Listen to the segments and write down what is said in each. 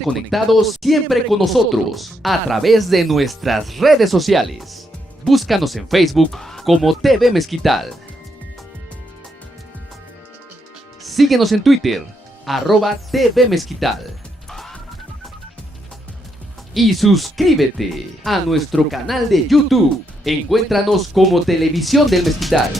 conectado siempre con nosotros a través de nuestras redes sociales. Búscanos en Facebook como TV Mezquital. Síguenos en Twitter, @TV Mezquital. Y suscríbete a nuestro canal de YouTube. Encuéntranos como Televisión del Mezquital.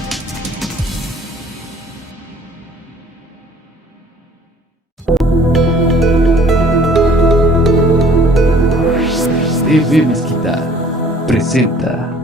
TV Mezquital presenta.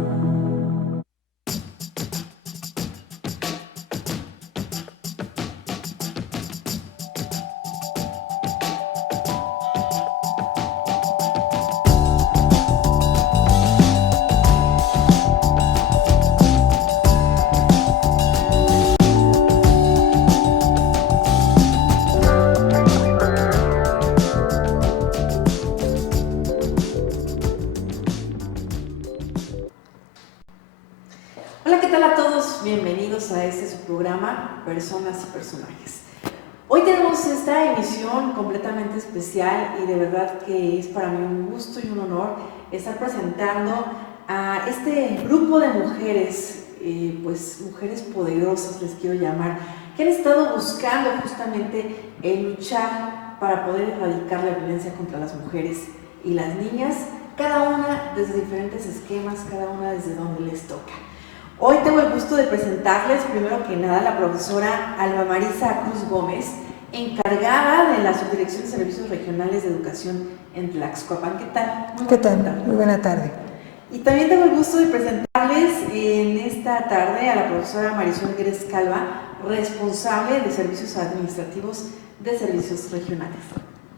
Personas y personajes. Hoy tenemos esta emisión completamente especial y de verdad que es para mí un gusto y un honor estar presentando a este grupo de mujeres, pues mujeres poderosas les quiero llamar, que han estado buscando justamente luchar para poder erradicar la violencia contra las mujeres y las niñas, cada una desde diferentes esquemas, cada una desde donde les toca. Hoy tengo el gusto de presentarles, primero que nada, a la profesora Alba Marisa Cruz Gómez, encargada de la Subdirección de Servicios Regionales de Educación en Tlaxcoapan. ¿Qué tal? ¿Qué tal? Muy buena tarde. Y también tengo el gusto de presentarles en esta tarde a la profesora Marisol Gres Calva, responsable de Servicios Administrativos de Servicios Regionales.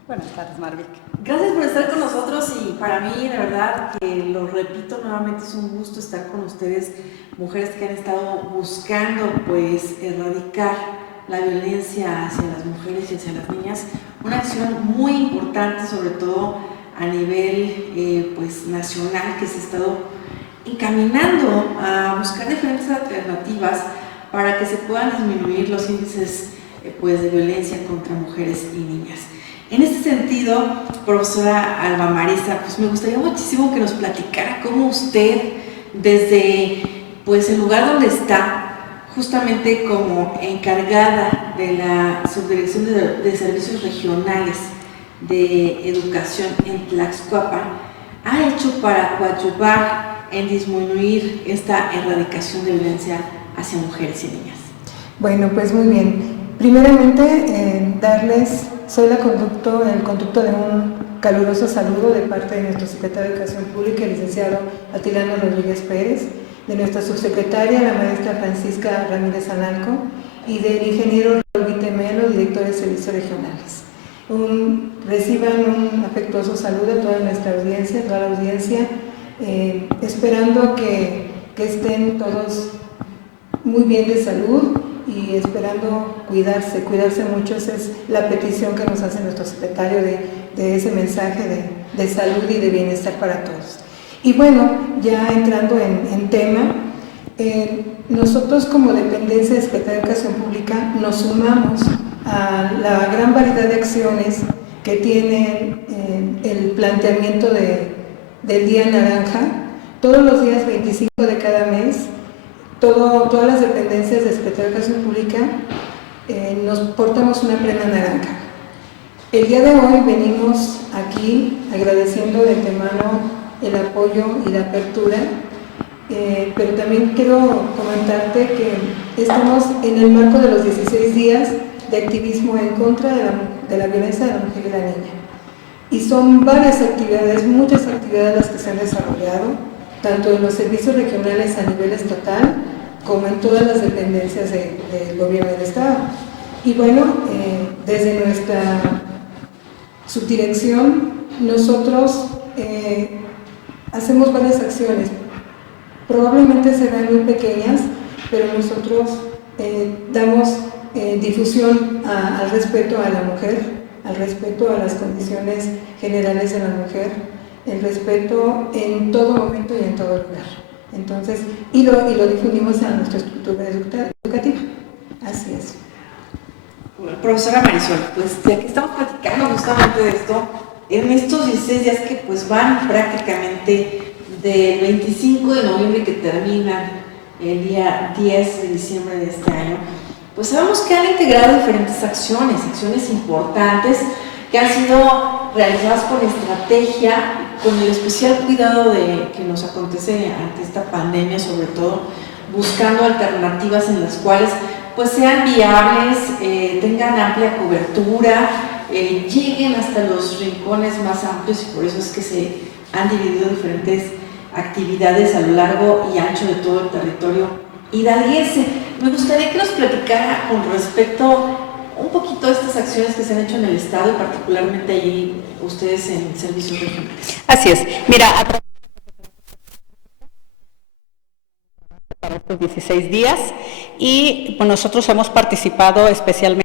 Buenas tardes, Marvic. Gracias por estar con nosotros y para mí, de verdad, que lo repito nuevamente, es un gusto estar con ustedes, mujeres que han estado buscando, pues, erradicar la violencia hacia las mujeres y hacia las niñas. Una acción muy importante, sobre todo a nivel, pues, nacional, que se ha estado encaminando a buscar diferentes alternativas para que se puedan disminuir los índices, pues, de violencia contra mujeres y niñas. En este sentido, profesora Alba Marisa, pues me gustaría muchísimo que nos platicara cómo usted, desde pues el lugar donde está, justamente como encargada de la Subdirección de Servicios Regionales de Educación en Tlaxcoapan, ha hecho para coadyuvar en disminuir esta erradicación de violencia hacia mujeres y niñas. Bueno, pues muy bien. Primeramente, soy el conducto de un caluroso saludo de parte de nuestro secretario de Educación Pública, el licenciado Atilano Rodríguez Pérez, de nuestra subsecretaria, la maestra Francisca Ramírez Analco, y del ingeniero Raúl Vitemelo, director de Servicios Regionales. Reciban un afectuoso saludo a toda nuestra audiencia, toda la audiencia, esperando que estén todos muy bien de salud y esperando cuidarse mucho. Esa es la petición que nos hace nuestro secretario de ese mensaje de salud y de bienestar para todos. Y bueno, ya entrando en tema, nosotros como dependencia de Secretaría de Educación Pública nos sumamos a la gran variedad de acciones que tienen el planteamiento del Día Naranja. Todos los días 25 de cada mes, todas las dependencias de Secretaría de Educación Pública nos portamos una prenda naranja. El día de hoy venimos aquí agradeciendo de antemano el apoyo y la apertura, pero también quiero comentarte que estamos en el marco de los 16 días de activismo en contra de la violencia de la mujer y la niña. Y son varias actividades, muchas actividades las que se han desarrollado, tanto en los servicios regionales a nivel estatal, como en todas las dependencias del gobierno del estado. Y bueno, desde nuestra subdirección, nosotros hacemos varias acciones. Probablemente serán muy pequeñas, pero nosotros damos difusión al respeto a la mujer, al respeto a las condiciones generales de la mujer, el respeto en todo momento y en todo lugar. Entonces, y lo difundimos a nuestra estructura educativa. Así es. Bueno, profesora Marisol, pues ya que estamos platicando justamente de esto, en estos 16 días que pues van prácticamente del 25 de noviembre que terminan el día 10 de diciembre de este año, pues sabemos que han integrado diferentes acciones importantes que han sido realizadas con estrategia, con el especial cuidado de que nos acontece ante esta pandemia, sobre todo buscando alternativas en las cuales pues sean viables, tengan amplia cobertura, lleguen hasta los rincones más amplios, y por eso es que se han dividido diferentes actividades a lo largo y ancho de todo el territorio hidalguense. Me gustaría que nos platicara con respecto un poquito de estas acciones que se han hecho en el estado y particularmente allí ustedes en servicios regionales. Así es. Mira, para estos 16 días y pues, nosotros hemos participado especialmente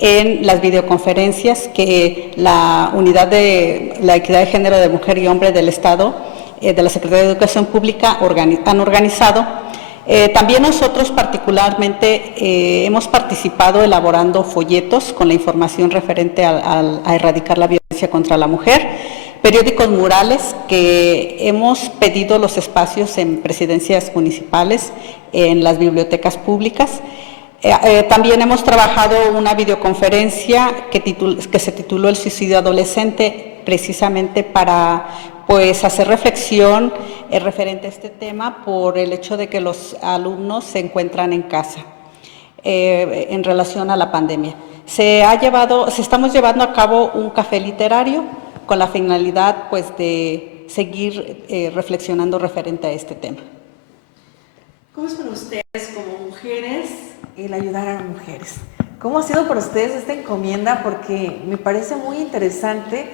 en las videoconferencias que la Unidad de la Equidad de Género de Mujer y Hombre del Estado, de la Secretaría de Educación Pública, han organizado. También nosotros particularmente hemos participado elaborando folletos con la información referente a erradicar la violencia contra la mujer, periódicos murales que hemos pedido los espacios en presidencias municipales, en las bibliotecas públicas. También hemos trabajado una videoconferencia que se tituló El suicidio adolescente, precisamente para pues hacer reflexión referente a este tema por el hecho de que los alumnos se encuentran en casa en relación a la pandemia. Estamos llevando a cabo un café literario con la finalidad pues de seguir reflexionando referente a este tema. ¿Cómo es para ustedes como mujeres el ayudar a las mujeres? ¿Cómo ha sido para ustedes esta encomienda? Porque me parece muy interesante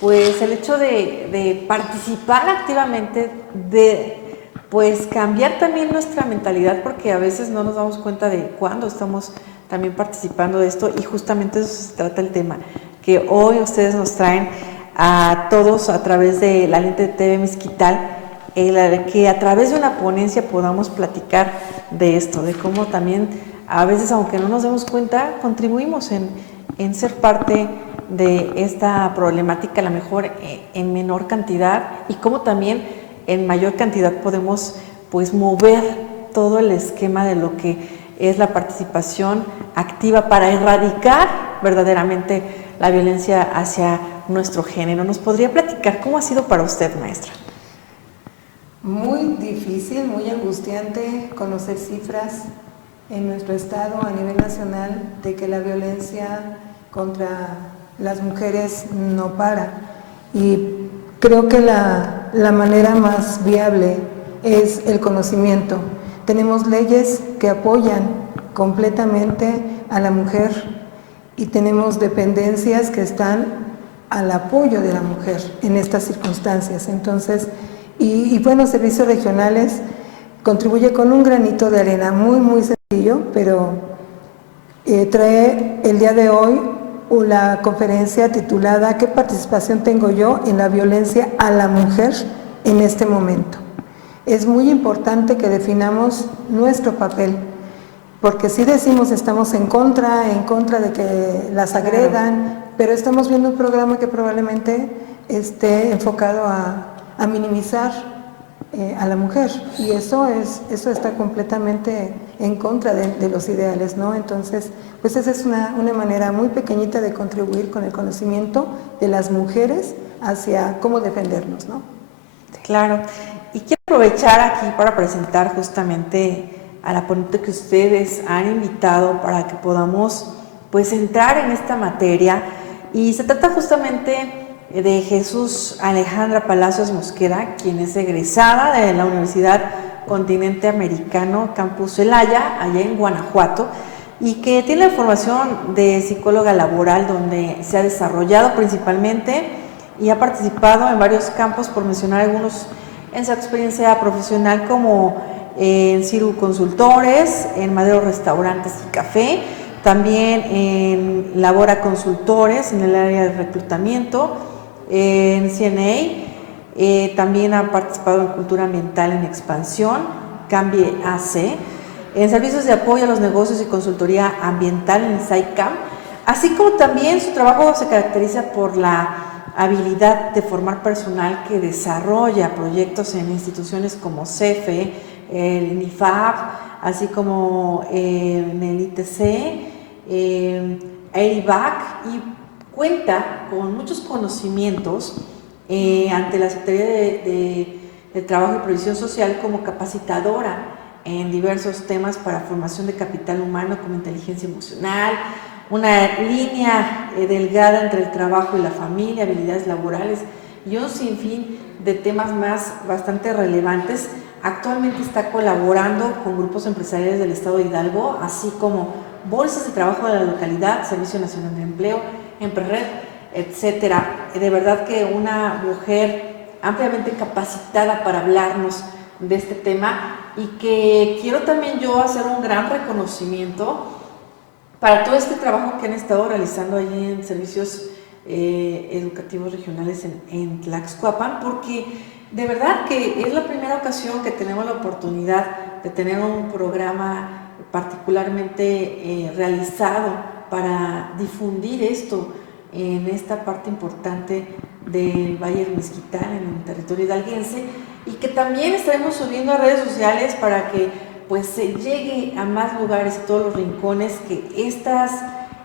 pues el hecho de participar activamente, de pues cambiar también nuestra mentalidad, porque a veces no nos damos cuenta de cuándo estamos también participando de esto, y justamente de eso se trata el tema, que hoy ustedes nos traen a todos a través de la lente de TV Mezquital, que a través de una ponencia podamos platicar de esto, de cómo también a veces, aunque no nos demos cuenta, contribuimos en ser parte de esta problemática, a lo mejor en menor cantidad, y cómo también en mayor cantidad podemos pues mover todo el esquema de lo que es la participación activa para erradicar verdaderamente la violencia hacia nuestro género. ¿Nos podría platicar cómo ha sido para usted, maestra? Muy difícil, muy angustiante conocer cifras en nuestro estado a nivel nacional de que la violencia contra las mujeres no para, y creo que la manera más viable es el conocimiento. Tenemos leyes que apoyan completamente a la mujer y tenemos dependencias que están al apoyo de la mujer en estas circunstancias. Entonces, y bueno, servicios regionales contribuye con un granito de arena muy sencillo, pero trae el día de hoy la conferencia titulada ¿Qué participación tengo yo en la violencia a la mujer en este momento? Es muy importante que definamos nuestro papel, porque si decimos estamos en contra de que las agredan, pero estamos viendo un programa que probablemente esté enfocado a minimizar a la mujer, y eso está completamente en contra de los ideales, ¿no? Entonces, pues esa es una manera muy pequeñita de contribuir con el conocimiento de las mujeres hacia cómo defendernos, ¿no? Claro, y quiero aprovechar aquí para presentar justamente a la ponente que ustedes han invitado para que podamos pues entrar en esta materia, y se trata justamente de Jesús Alejandra Palacios Mosqueda, quien es egresada de la Universidad Continente Americano Campus Celaya, allá en Guanajuato, y que tiene la formación de psicóloga laboral, donde se ha desarrollado principalmente y ha participado en varios campos, por mencionar algunos en su experiencia profesional, como en Ciru Consultores, en Madero Restaurantes y Café, también en Labora Consultores, en el área de reclutamiento, en CNA, también ha participado en Cultura Ambiental en Expansión, Cambie AC, en servicios de apoyo a los negocios y consultoría ambiental en SAICAM, así como también su trabajo se caracteriza por la habilidad de formar personal que desarrolla proyectos en instituciones como CEFE, el INIFAP, así como en el ITC, el IBAC, y cuenta con muchos conocimientos ante la Secretaría de Trabajo y Previsión Social como capacitadora en diversos temas para formación de capital humano como inteligencia emocional, una línea delgada entre el trabajo y la familia, habilidades laborales y un sinfín de temas más bastante relevantes. Actualmente está colaborando con grupos empresariales del Estado de Hidalgo, así como bolsas de trabajo de la localidad, Servicio Nacional de Empleo, Emprered, etcétera. De verdad que una mujer ampliamente capacitada para hablarnos de este tema, y que quiero también yo hacer un gran reconocimiento para todo este trabajo que han estado realizando allí en servicios educativos regionales en Tlaxcuapan, porque de verdad que es la primera ocasión que tenemos la oportunidad de tener un programa particularmente realizado para difundir esto en esta parte importante del Valle del Mezquital, en el territorio hidalguense, y que también estaremos subiendo a redes sociales para que pues se llegue a más lugares, a todos los rincones, que estas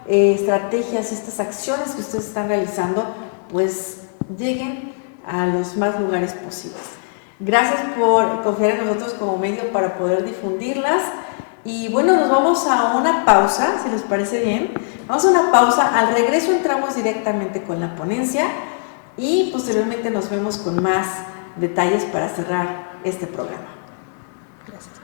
estrategias, estas acciones que ustedes están realizando, pues lleguen a los más lugares posibles. Gracias por confiar en nosotros como medio para poder difundirlas. Y bueno, nos vamos a una pausa, si les parece bien. Vamos a una pausa, al regreso entramos directamente con la ponencia y posteriormente nos vemos con más detalles para cerrar este programa. Gracias.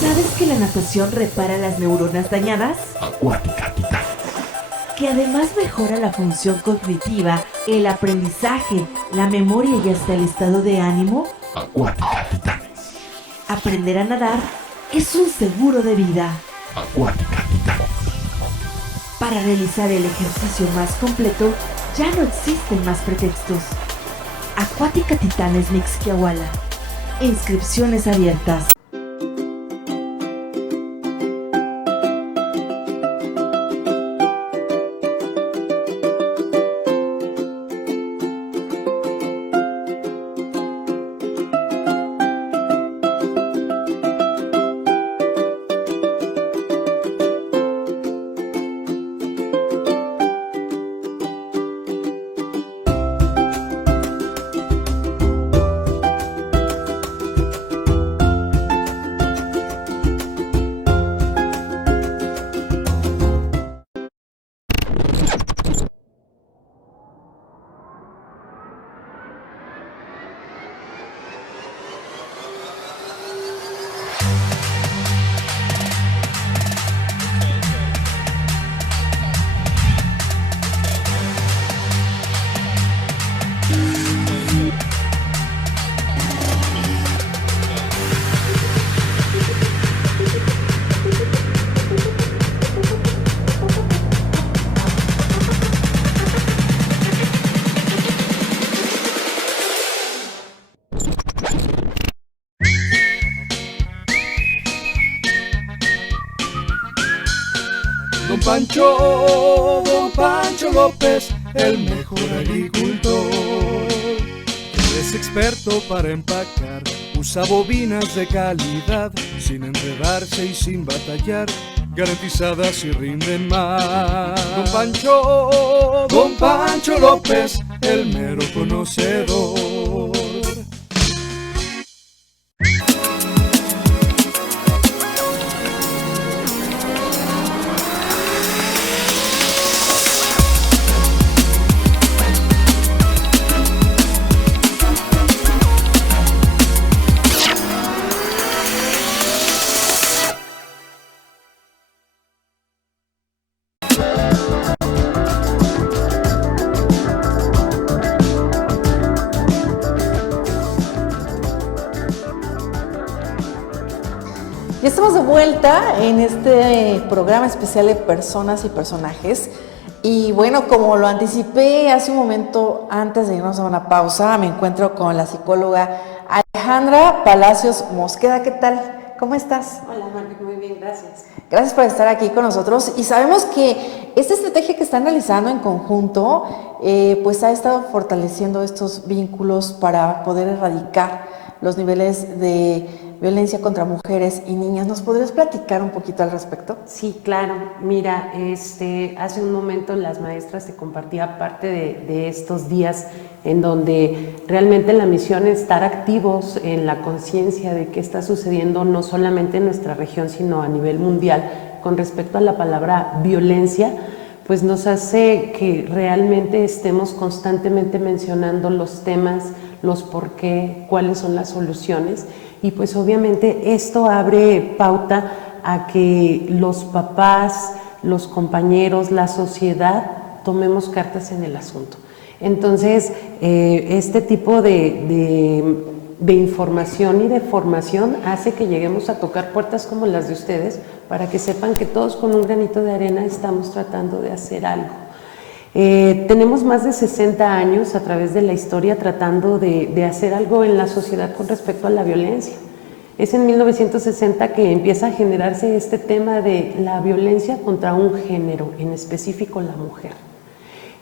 ¿Sabes que la natación repara las neuronas dañadas? Acuática Titanes. Que además mejora la función cognitiva, el aprendizaje, la memoria y hasta el estado de ánimo. Acuática Titanes. Aprender a nadar es un seguro de vida. Acuática Titanes. Para realizar el ejercicio más completo, ya no existen más pretextos. Acuática Titanes Mixquiahuala. Inscripciones abiertas. Don Pancho López, el mejor agricultor. Es experto para empacar, usa bobinas de calidad, sin enredarse y sin batallar, garantizadas y rinden más. Don Pancho López, el mero conocedor. Ya estamos de vuelta en este programa especial de personas y personajes. Y bueno, como lo anticipé hace un momento, antes de irnos a una pausa, me encuentro con la psicóloga Alejandra Palacios Mosqueda. ¿Qué tal? ¿Cómo estás? Hola, Marta, muy bien, gracias. Gracias por estar aquí con nosotros. Y sabemos que esta estrategia que están realizando en conjunto, pues ha estado fortaleciendo estos vínculos para poder erradicar los niveles de violencia contra mujeres y niñas. ¿Nos podrías platicar un poquito al respecto? Sí, claro. Mira, hace un momento las maestras te compartía parte de estos días en donde realmente la misión es estar activos en la conciencia de qué está sucediendo no solamente en nuestra región, sino a nivel mundial con respecto a la palabra violencia, pues nos hace que realmente estemos constantemente mencionando los temas, los por qué, cuáles son las soluciones. Y pues obviamente esto abre pauta a que los papás, los compañeros, la sociedad tomemos cartas en el asunto. Entonces, este tipo de información y de formación hace que lleguemos a tocar puertas como las de ustedes para que sepan que todos con un granito de arena estamos tratando de hacer algo. Tenemos más de 60 años a través de la historia tratando de hacer algo en la sociedad con respecto a la violencia. Es en 1960 que empieza a generarse este tema de la violencia contra un género, en específico la mujer.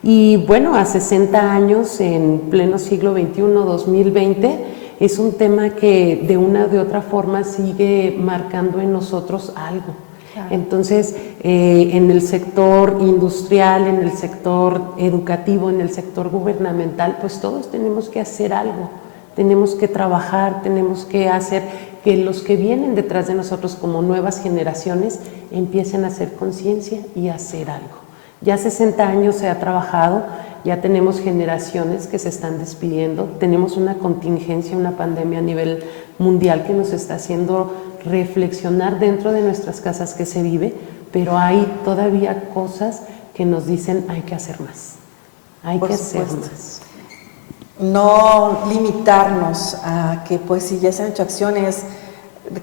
Y bueno, a 60 años, en pleno siglo XXI, 2020, es un tema que de una o de otra forma sigue marcando en nosotros algo. Entonces, en el sector industrial, en el sector educativo, en el sector gubernamental, pues todos tenemos que hacer algo, tenemos que trabajar, tenemos que hacer que los que vienen detrás de nosotros como nuevas generaciones empiecen a hacer conciencia y a hacer algo. Ya 60 años se ha trabajado, ya tenemos generaciones que se están despidiendo, tenemos una contingencia, una pandemia a nivel mundial que nos está haciendo reflexionar dentro de nuestras casas que se vive, pero hay todavía cosas que nos dicen hay que hacer más, hay que hacer más. No limitarnos a que pues si ya se han hecho acciones,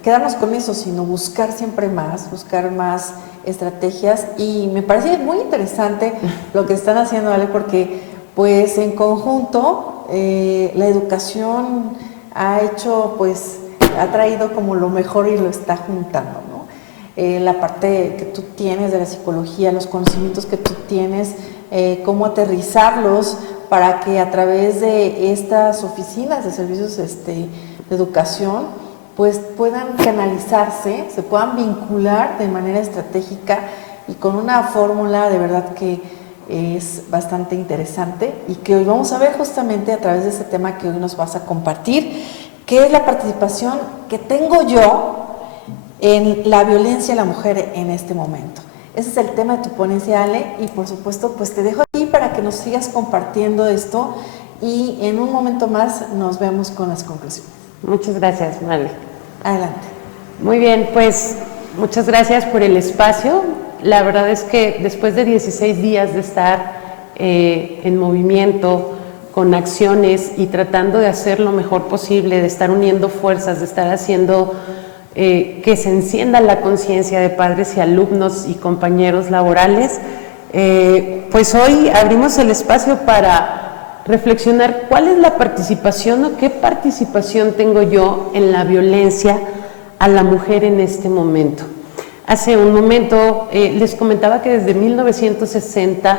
quedarnos con eso, sino buscar siempre más, buscar más estrategias. Y me parece muy interesante lo que están haciendo, Ale, porque pues en conjunto la educación ha hecho pues ha traído como lo mejor y lo está juntando, ¿no? La parte que tú tienes de la psicología, los conocimientos que tú tienes, cómo aterrizarlos para que a través de estas oficinas de servicios de educación pues puedan canalizarse, se puedan vincular de manera estratégica y con una fórmula de verdad que es bastante interesante y que hoy vamos a ver justamente a través de este tema que hoy nos vas a compartir, que es la participación que tengo yo en la violencia a la mujer en este momento. Ese es el tema de tu ponencia, Ale, y por supuesto pues te dejo aquí para que nos sigas compartiendo esto y en un momento más nos vemos con las conclusiones. Muchas gracias, Male. Adelante. Muy bien, pues muchas gracias por el espacio. La verdad es que después de 16 días de estar en movimiento, con acciones y tratando de hacer lo mejor posible, de estar uniendo fuerzas, de estar haciendo que se encienda la conciencia de padres y alumnos y compañeros laborales, pues hoy abrimos el espacio para reflexionar cuál es la participación o qué participación tengo yo en la violencia a la mujer en este momento. Hace un momento les comentaba que desde 1960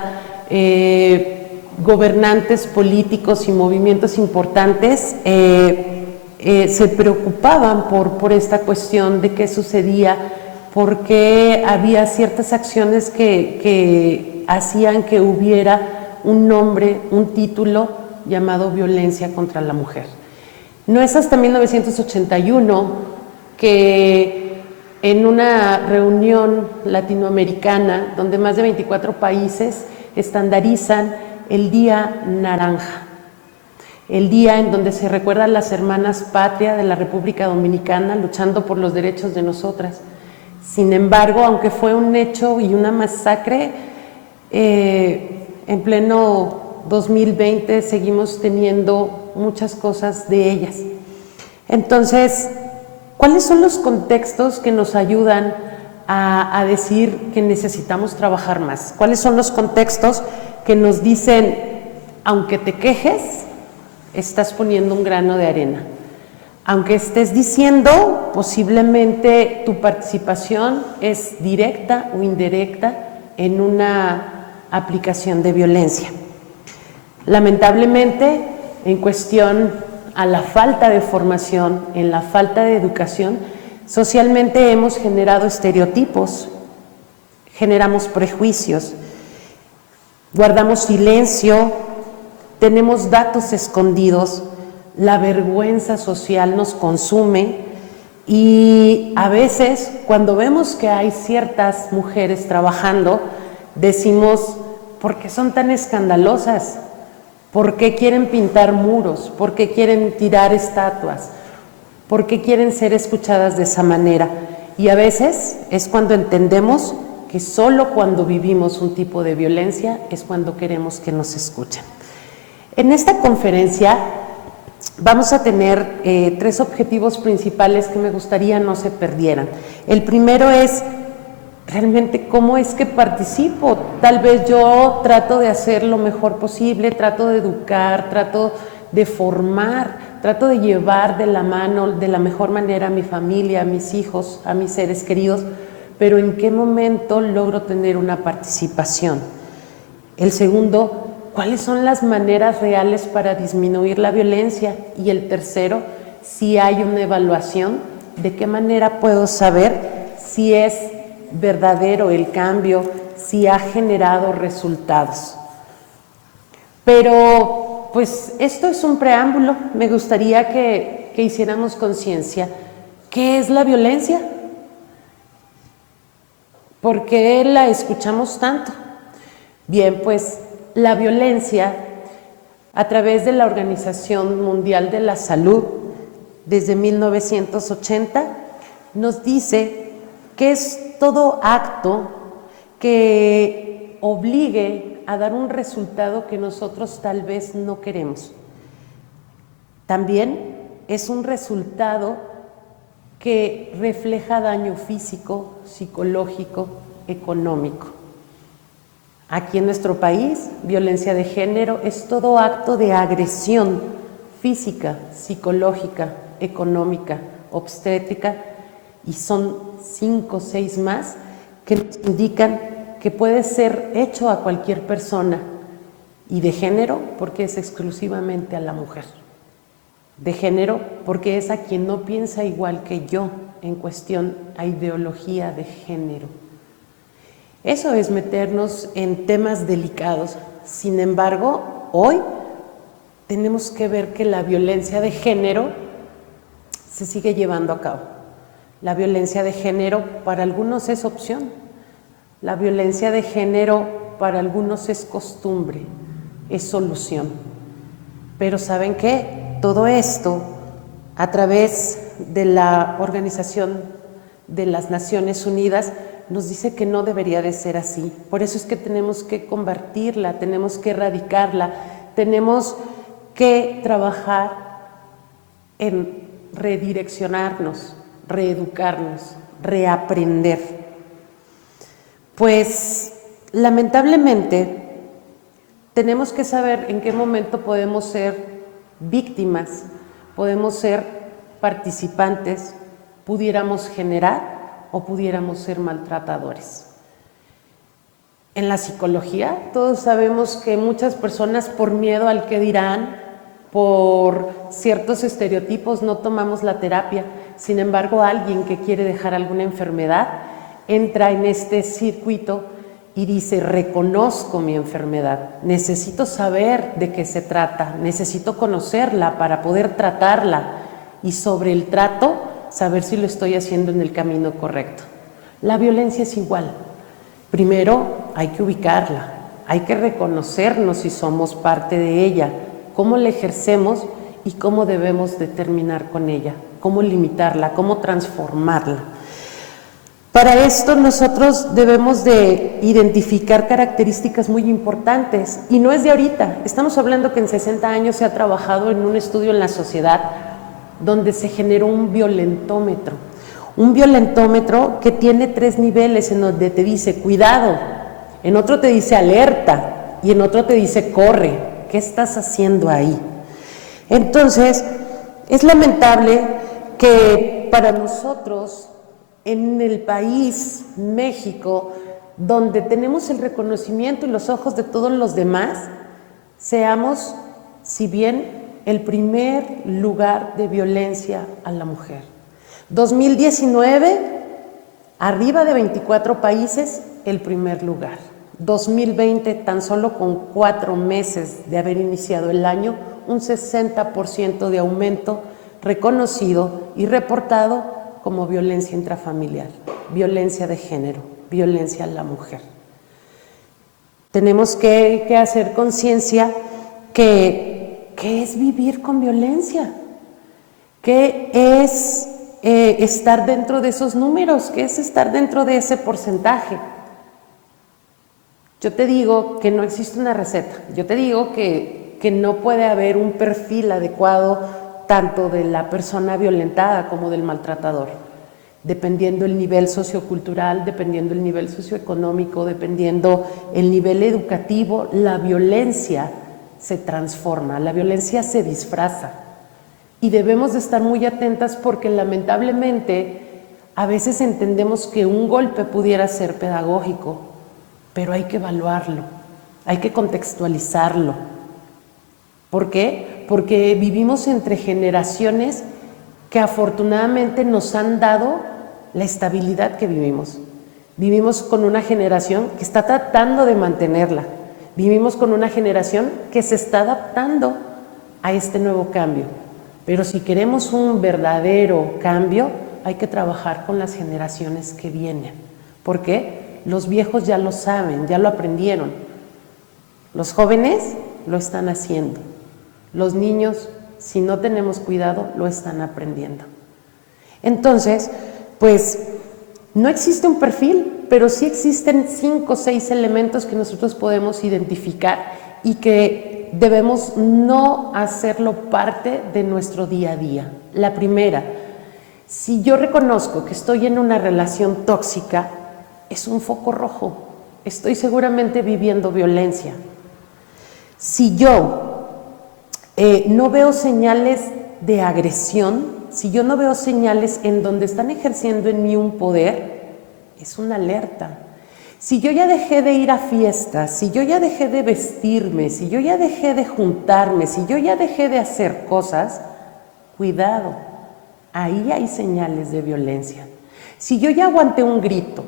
gobernantes políticos y movimientos importantes se preocupaban por esta cuestión de qué sucedía, porque había ciertas acciones que hacían que hubiera un nombre, un título llamado violencia contra la mujer. No es hasta 1981 que en una reunión latinoamericana donde más de 24 países estandarizan el Día Naranja, el día en donde se recuerda a las hermanas patria de la República Dominicana luchando por los derechos de nosotras. Sin embargo, aunque fue un hecho y una masacre, en pleno 2020 seguimos teniendo muchas cosas de ellas. Entonces, ¿cuáles son los contextos que nos ayudan a decir que necesitamos trabajar más. ¿Cuáles son los contextos que nos dicen, aunque te quejes, estás poniendo un grano de arena? Aunque estés diciendo, posiblemente tu participación es directa o indirecta en una aplicación de violencia. Lamentablemente, en cuestión a la falta de formación, en la falta de educación, socialmente hemos generado estereotipos, generamos prejuicios, guardamos silencio, tenemos datos escondidos, la vergüenza social nos consume y a veces cuando vemos que hay ciertas mujeres trabajando, decimos, ¿por qué son tan escandalosas? ¿Por qué quieren pintar muros? ¿Por qué quieren tirar estatuas? ¿Por qué quieren ser escuchadas de esa manera? Y a veces es cuando entendemos que solo cuando vivimos un tipo de violencia es cuando queremos que nos escuchen. En esta conferencia vamos a tener 3 objetivos principales que me gustaría no se perdieran. El primero es realmente cómo es que participo. Tal vez yo trato de hacer lo mejor posible, trato de educar, trato de formar, trato de llevar de la mano, de la mejor manera a mi familia, a mis hijos, a mis seres queridos, pero ¿en qué momento logro tener una participación? El segundo, ¿cuáles son las maneras reales para disminuir la violencia? Y el tercero, si hay una evaluación, ¿de qué manera puedo saber si es verdadero el cambio, si ha generado resultados? Pero pues esto es un preámbulo. Me gustaría que hiciéramos conciencia. ¿Qué es la violencia? ¿Por qué la escuchamos tanto? Bien, pues la violencia, a través de la Organización Mundial de la Salud, desde 1980, nos dice que es todo acto que obligue a dar un resultado que nosotros tal vez no queremos. También es un resultado que refleja daño físico, psicológico, económico. Aquí en nuestro país, violencia de género es todo acto de agresión física, psicológica, económica, obstétrica, y son 5 o 6 más que nos indican que puede ser hecho a cualquier persona, y de género porque es exclusivamente a la mujer. De género porque es a quien no piensa igual que yo en cuestión a ideología de género. Eso es meternos en temas delicados. Sin embargo, hoy tenemos que ver que la violencia de género se sigue llevando a cabo. La violencia de género para algunos es opción. La violencia de género para algunos es costumbre, es solución. Pero ¿saben qué? Todo esto, a través de la Organización de las Naciones Unidas, nos dice que no debería de ser así. Por eso es que tenemos que combatirla, tenemos que erradicarla, tenemos que trabajar en redireccionarnos, reeducarnos, reaprender. Pues lamentablemente tenemos que saber en qué momento podemos ser víctimas, podemos ser participantes, pudiéramos generar o pudiéramos ser maltratadores. En la psicología todos sabemos que muchas personas, por miedo al que dirán, por ciertos estereotipos, no tomamos la terapia. Sin embargo, alguien que quiere dejar alguna enfermedad entra en este circuito y dice: reconozco mi enfermedad, necesito saber de qué se trata, necesito conocerla para poder tratarla, y sobre el trato saber si lo estoy haciendo en el camino correcto. La violencia es igual. Primero hay que ubicarla, hay que reconocernos si somos parte de ella, cómo la ejercemos y cómo debemos de terminar con ella, cómo limitarla, cómo transformarla. Para esto nosotros debemos de identificar características muy importantes, y no es de ahorita. Estamos hablando que en 60 años se ha trabajado en un estudio en la sociedad donde se generó un violentómetro. un violentómetro que tiene 3 niveles en donde te dice cuidado, en otro te dice alerta y en otro te dice corre. ¿Qué estás haciendo ahí? Entonces, es lamentable que para nosotros, en el país, México, donde tenemos el reconocimiento y los ojos de todos los demás, seamos, si bien, el primer lugar de violencia a la mujer. 2019, arriba de 24 países, el primer lugar. 2020, tan solo con 4 meses de haber iniciado el año, un 60% de aumento reconocido y reportado como violencia intrafamiliar, violencia de género, violencia a la mujer. Tenemos que hacer conciencia que es vivir con violencia, que es estar dentro de esos números, que es estar dentro de ese porcentaje. Yo te digo que no existe una receta, yo te digo que no puede haber un perfil adecuado tanto de la persona violentada como del maltratador, dependiendo el nivel sociocultural, dependiendo el nivel socioeconómico, dependiendo el nivel educativo, la violencia se transforma, la violencia se disfraza y debemos de estar muy atentas porque lamentablemente a veces entendemos que un golpe pudiera ser pedagógico, pero hay que evaluarlo, hay que contextualizarlo. ¿Por qué? Porque vivimos entre generaciones que afortunadamente nos han dado la estabilidad que vivimos. Vivimos con una generación que está tratando de mantenerla. Vivimos con una generación que se está adaptando a este nuevo cambio. Pero si queremos un verdadero cambio, hay que trabajar con las generaciones que vienen. ¿Por qué? Los viejos ya lo saben, ya lo aprendieron. Los jóvenes lo están haciendo. Los niños, si no tenemos cuidado, lo están aprendiendo. Entonces, pues, no existe un perfil, pero sí existen 5 o 6 elementos que nosotros podemos identificar y que debemos no hacerlo parte de nuestro día a día. La primera, si yo reconozco que estoy en una relación tóxica, es un foco rojo. Estoy seguramente viviendo violencia. Si yo no veo señales de agresión, si yo no veo señales en donde están ejerciendo en mí un poder, es una alerta. Si yo ya dejé de ir a fiestas, si yo ya dejé de vestirme, si yo ya dejé de juntarme, si yo ya dejé de hacer cosas, cuidado, ahí hay señales de violencia. Si yo ya aguanté un grito,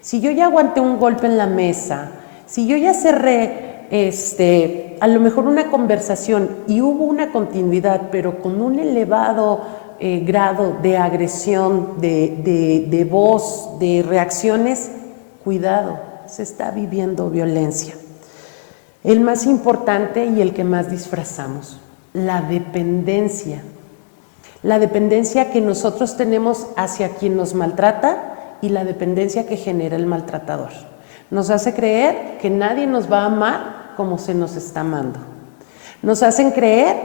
si yo ya aguanté un golpe en la mesa, si yo ya cerré a lo mejor una conversación y hubo una continuidad, pero con un elevado grado de agresión, de voz, de reacciones, cuidado, se está viviendo violencia. El más importante y el que más disfrazamos, la dependencia. La dependencia que nosotros tenemos hacia quien nos maltrata y la dependencia que genera el maltratador. Nos hace creer que nadie nos va a amar como se nos está amando. Nos hacen creer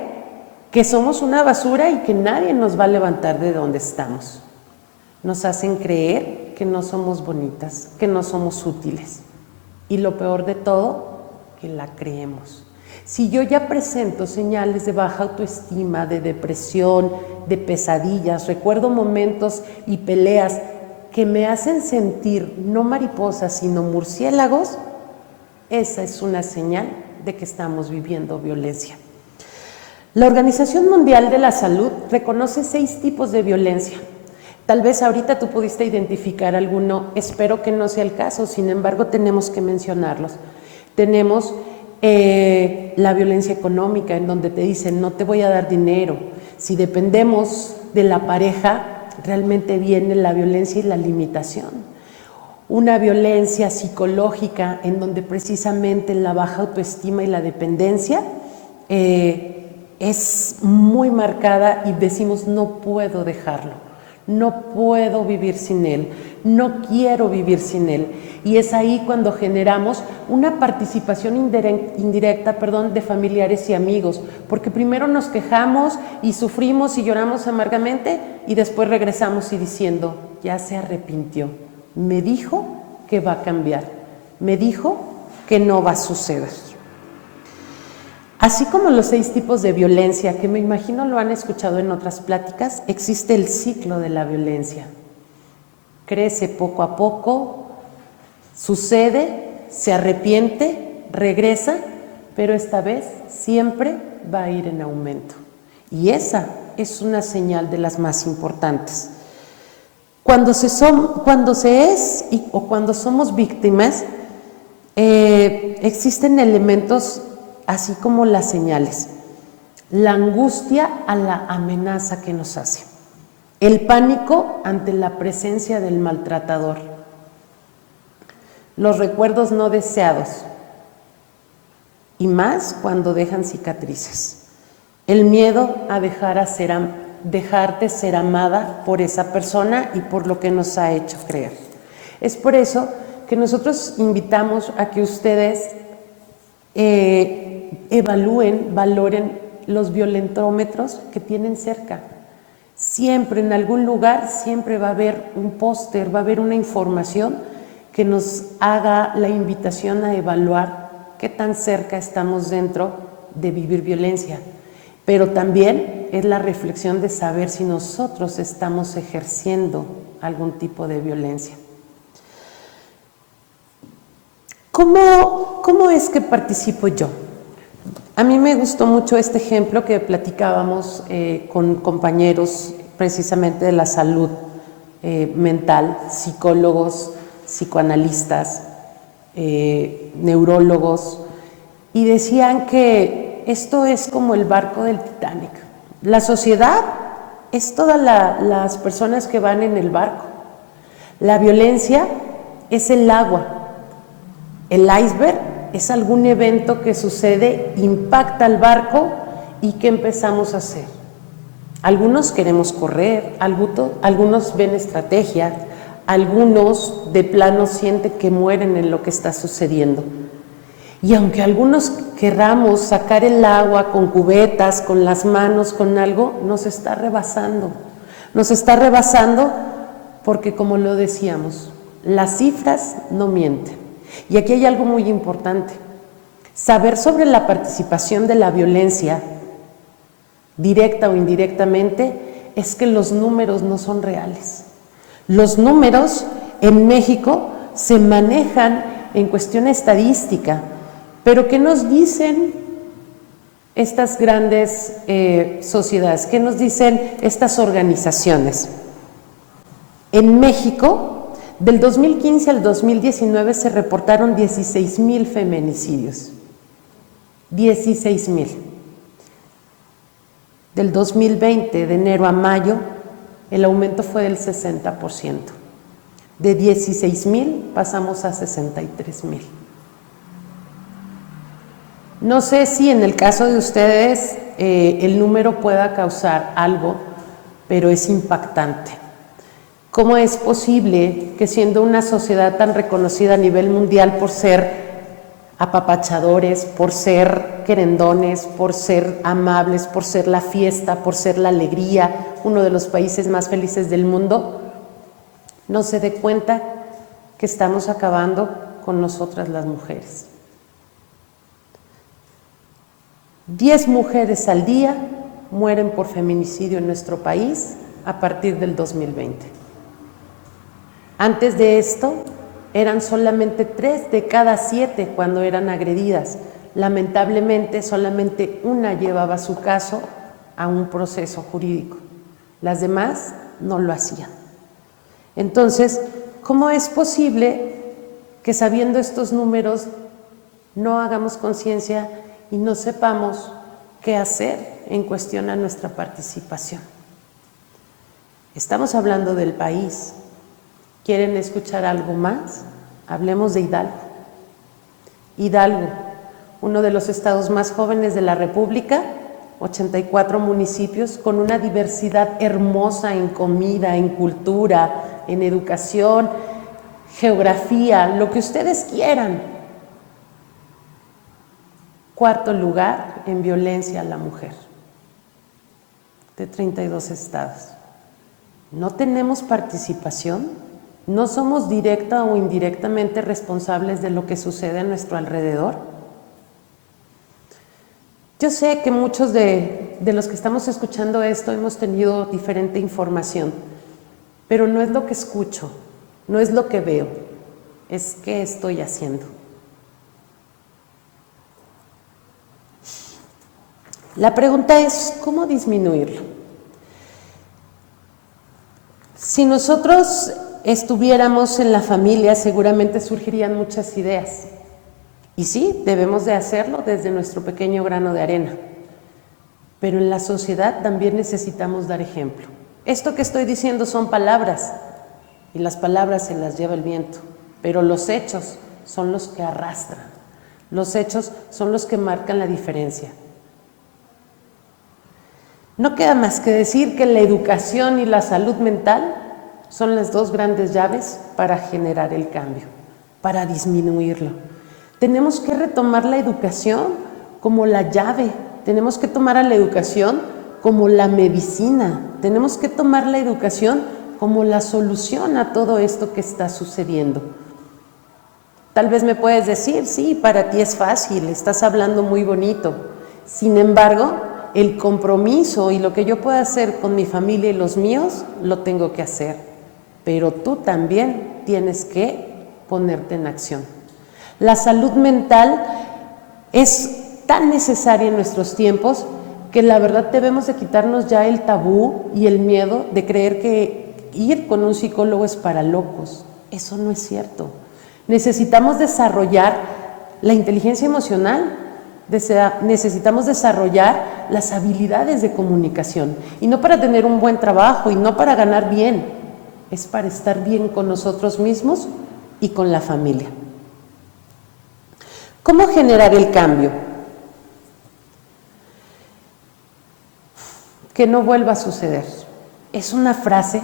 que somos una basura y que nadie nos va a levantar de donde estamos. Nos hacen creer que no somos bonitas, que no somos útiles. Y lo peor de todo, que la creemos. Si yo ya presento señales de baja autoestima, de depresión, de pesadillas, recuerdo momentos y peleas que me hacen sentir no mariposas, sino murciélagos, esa es una señal de que estamos viviendo violencia. La Organización Mundial de la Salud reconoce 6 tipos de violencia. Tal vez ahorita tú pudiste identificar alguno, espero que no sea el caso, sin embargo tenemos que mencionarlos. Tenemos la violencia económica, en donde te dicen no te voy a dar dinero. Si dependemos de la pareja, realmente viene la violencia y la limitación. Una violencia psicológica en donde precisamente la baja autoestima y la dependencia es muy marcada y decimos no puedo dejarlo, no puedo vivir sin él, no quiero vivir sin él. Y es ahí cuando generamos una participación indirecta, de familiares y amigos, porque primero nos quejamos y sufrimos y lloramos amargamente y después regresamos y diciendo ya se arrepintió. Me dijo que va a cambiar. Me dijo que no va a suceder. Así como los 6 tipos de violencia, que me imagino lo han escuchado en otras pláticas, existe el ciclo de la violencia. Crece poco a poco, sucede, se arrepiente, regresa, pero esta vez siempre va a ir en aumento. Y esa es una señal de las más importantes. Cuando somos víctimas, existen elementos así como las señales. La angustia a la amenaza que nos hace. El pánico ante la presencia del maltratador. Los recuerdos no deseados. Y más cuando dejan cicatrices. El miedo a dejarte ser amada por esa persona y por lo que nos ha hecho creer. Es por eso que nosotros invitamos a que ustedes evalúen, valoren los violentómetros que tienen cerca. Siempre, en algún lugar, siempre va a haber un póster, va a haber una información que nos haga la invitación a evaluar qué tan cerca estamos dentro de vivir violencia. Pero también es la reflexión de saber si nosotros estamos ejerciendo algún tipo de violencia. ¿Cómo es que participo yo? A mí me gustó mucho este ejemplo que platicábamos con compañeros precisamente de la salud mental, psicólogos, psicoanalistas, neurólogos, y decían que esto es como el barco del Titanic. La sociedad es todas las personas que van en el barco. La violencia es el agua. El iceberg es algún evento que sucede, impacta al barco y ¿qué empezamos a hacer? Algunos queremos correr, algunos ven estrategias, algunos de plano sienten que mueren en lo que está sucediendo. Y aunque algunos querramos sacar el agua con cubetas, con las manos, con algo, nos está rebasando. Nos está rebasando porque, como lo decíamos, las cifras no mienten. Y aquí hay algo muy importante. Saber sobre la participación de la violencia, directa o indirectamente, es que los números no son reales. Los números en México se manejan en cuestión estadística, pero ¿qué nos dicen estas grandes sociedades? ¿Qué nos dicen estas organizaciones? En México, del 2015 al 2019 se reportaron 16,000 feminicidios. 16,000. Del 2020, de enero a mayo, el aumento fue del 60%. De 16,000 pasamos a 63,000. No sé si en el caso de ustedes el número pueda causar algo, pero es impactante. ¿Cómo es posible que, siendo una sociedad tan reconocida a nivel mundial por ser apapachadores, por ser querendones, por ser amables, por ser la fiesta, por ser la alegría, uno de los países más felices del mundo, no se dé cuenta que estamos acabando con nosotras las mujeres? 10 mujeres al día mueren por feminicidio en nuestro país a partir del 2020. Antes de esto, eran solamente 3 de cada 7 cuando eran agredidas. Lamentablemente, solamente una llevaba su caso a un proceso jurídico. Las demás no lo hacían. Entonces, ¿cómo es posible que, sabiendo estos números, no hagamos conciencia y no sepamos qué hacer en cuestión a nuestra participación? Estamos hablando del país. ¿Quieren escuchar algo más? Hablemos de Hidalgo. Hidalgo, uno de los estados más jóvenes de la República, 84 municipios con una diversidad hermosa en comida, en cultura, en educación, geografía, lo que ustedes quieran. 4º lugar en violencia a la mujer, de 32 estados. ¿No tenemos participación? ¿No somos directa o indirectamente responsables de lo que sucede a nuestro alrededor? Yo sé que muchos de los que estamos escuchando esto hemos tenido diferente información, pero no es lo que escucho, no es lo que veo, es qué estoy haciendo. La pregunta es, ¿cómo disminuirlo? Si nosotros estuviéramos en la familia, seguramente surgirían muchas ideas. Y sí, debemos de hacerlo desde nuestro pequeño grano de arena. Pero en la sociedad también necesitamos dar ejemplo. Esto que estoy diciendo son palabras, y las palabras se las lleva el viento, pero los hechos son los que arrastran. Los hechos son los que marcan la diferencia. No queda más que decir que la educación y la salud mental son las dos grandes llaves para generar el cambio, para disminuirlo. Tenemos que retomar la educación como la llave, tenemos que tomar a la educación como la medicina, tenemos que tomar la educación como la solución a todo esto que está sucediendo. Tal vez me puedes decir, sí, para ti es fácil, estás hablando muy bonito. Sin embargo, el compromiso y lo que yo pueda hacer con mi familia y los míos, lo tengo que hacer. Pero tú también tienes que ponerte en acción. La salud mental es tan necesaria en nuestros tiempos que la verdad debemos de quitarnos ya el tabú y el miedo de creer que ir con un psicólogo es para locos. Eso no es cierto. Necesitamos desarrollar la inteligencia emocional, necesitamos desarrollar las habilidades de comunicación, y no para tener un buen trabajo y no para ganar bien, es para estar bien con nosotros mismos y con la familia. ¿Cómo generar el cambio? Que no vuelva a suceder. Es una frase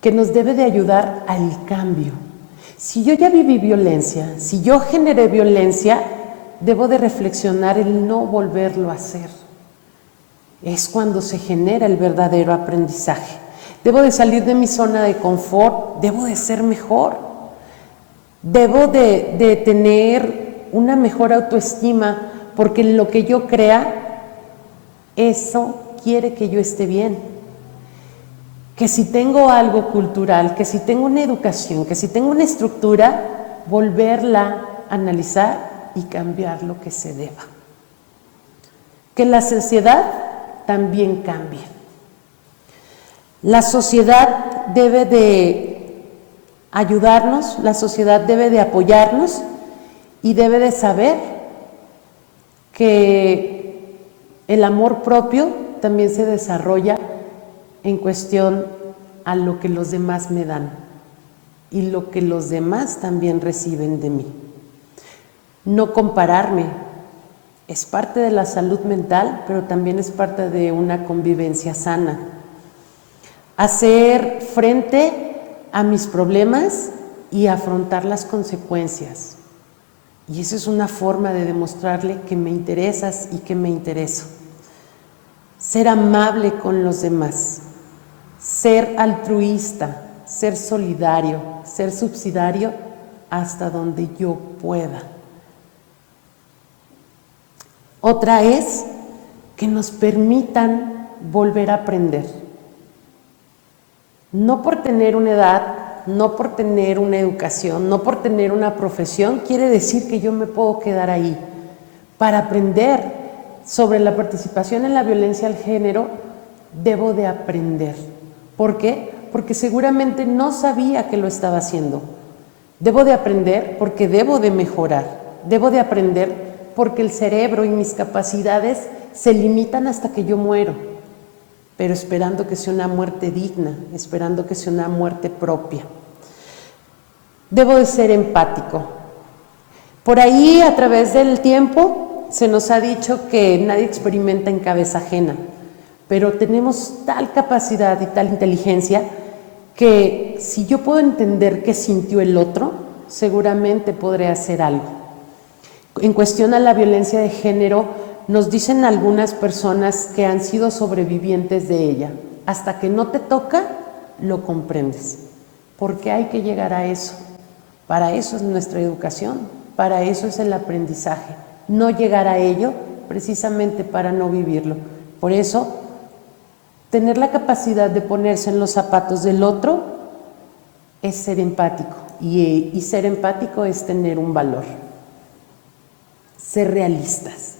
que nos debe de ayudar al cambio. Si yo ya viví violencia, si yo generé violencia, debo de reflexionar el no volverlo a hacer. Es cuando se genera el verdadero aprendizaje. Debo de salir de mi zona de confort, debo de ser mejor, debo de tener una mejor autoestima, porque en lo que yo crea, eso quiere que yo esté bien. Que si tengo algo cultural, que si tengo una educación, que si tengo una estructura, volverla a analizar y cambiar lo que se deba. Que la sociedad también cambie. La sociedad debe de ayudarnos, la sociedad debe de apoyarnos y debe de saber que el amor propio también se desarrolla en cuestión a lo que los demás me dan y lo que los demás también reciben de mí. No compararme es parte de la salud mental, pero también es parte de una convivencia sana. Hacer frente a mis problemas y afrontar las consecuencias. Y eso es una forma de demostrarle que me interesas y que me intereso. Ser amable con los demás, ser altruista, ser solidario, ser subsidiario hasta donde yo pueda. Otra es que nos permitan volver a aprender. No por tener una edad, no por tener una educación, no por tener una profesión, quiere decir que yo me puedo quedar ahí. Para aprender sobre la participación en la violencia al género, debo de aprender. ¿Por qué? Porque seguramente no sabía que lo estaba haciendo. Debo de aprender porque debo de mejorar. Debo de aprender porque el cerebro y mis capacidades se limitan hasta que yo muero, pero esperando que sea una muerte digna, esperando que sea una muerte propia. Debo de ser empático. Por ahí, a través del tiempo, se nos ha dicho que nadie experimenta en cabeza ajena, pero tenemos tal capacidad y tal inteligencia que si yo puedo entender qué sintió el otro, seguramente podré hacer algo. En cuestión a la violencia de género, nos dicen algunas personas que han sido sobrevivientes de ella, hasta que no te toca, lo comprendes. ¿Por qué hay que llegar a eso? Para eso es nuestra educación, para eso es el aprendizaje. No llegar a ello precisamente para no vivirlo. Por eso, tener la capacidad de ponerse en los zapatos del otro es ser empático. Y ser empático es tener un valor. Ser realistas.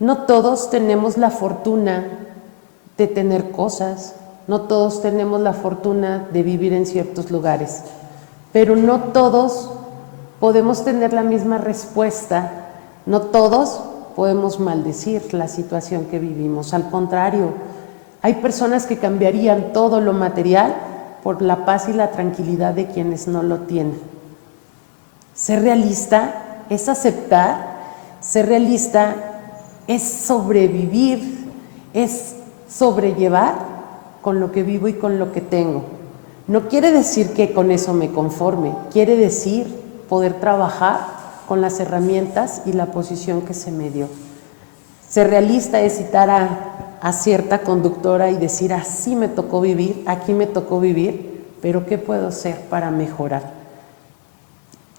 No todos tenemos la fortuna de tener cosas, no todos tenemos la fortuna de vivir en ciertos lugares, pero no todos podemos tener la misma respuesta, no todos podemos maldecir la situación que vivimos. Al contrario, hay personas que cambiarían todo lo material por la paz y la tranquilidad de quienes no lo tienen. Ser realista es aceptar, ser realista es sobrevivir, es sobrellevar con lo que vivo y con lo que tengo. No quiere decir que con eso me conforme, quiere decir poder trabajar con las herramientas y la posición que se me dio. Ser realista es citar a cierta conductora y decir, así me tocó vivir, aquí me tocó vivir, pero ¿qué puedo hacer para mejorar?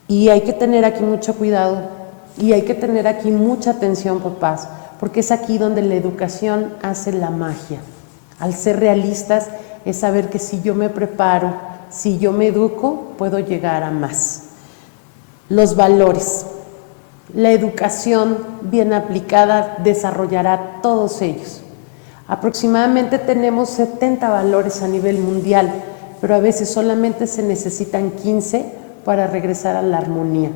Y hay que tener aquí mucho cuidado y hay que tener aquí mucha atención, papás, porque es aquí donde la educación hace la magia. Al ser realistas es saber que si yo me preparo, si yo me educo, puedo llegar a más. Los valores. La educación bien aplicada desarrollará todos ellos. Aproximadamente tenemos 70 valores a nivel mundial, pero a veces solamente se necesitan 15 para regresar a la armonía.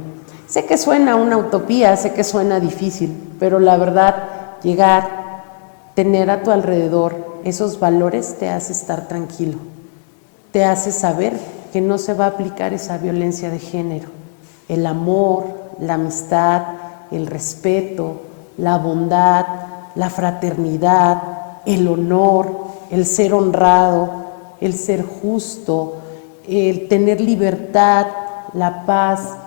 Sé que suena una utopía, sé que suena difícil, pero la verdad, llegar, tener a tu alrededor esos valores te hace estar tranquilo, te hace saber que no se va a aplicar esa violencia de género. El amor, la amistad, el respeto, la bondad, la fraternidad, el honor, el ser honrado, el ser justo, el tener libertad, la paz,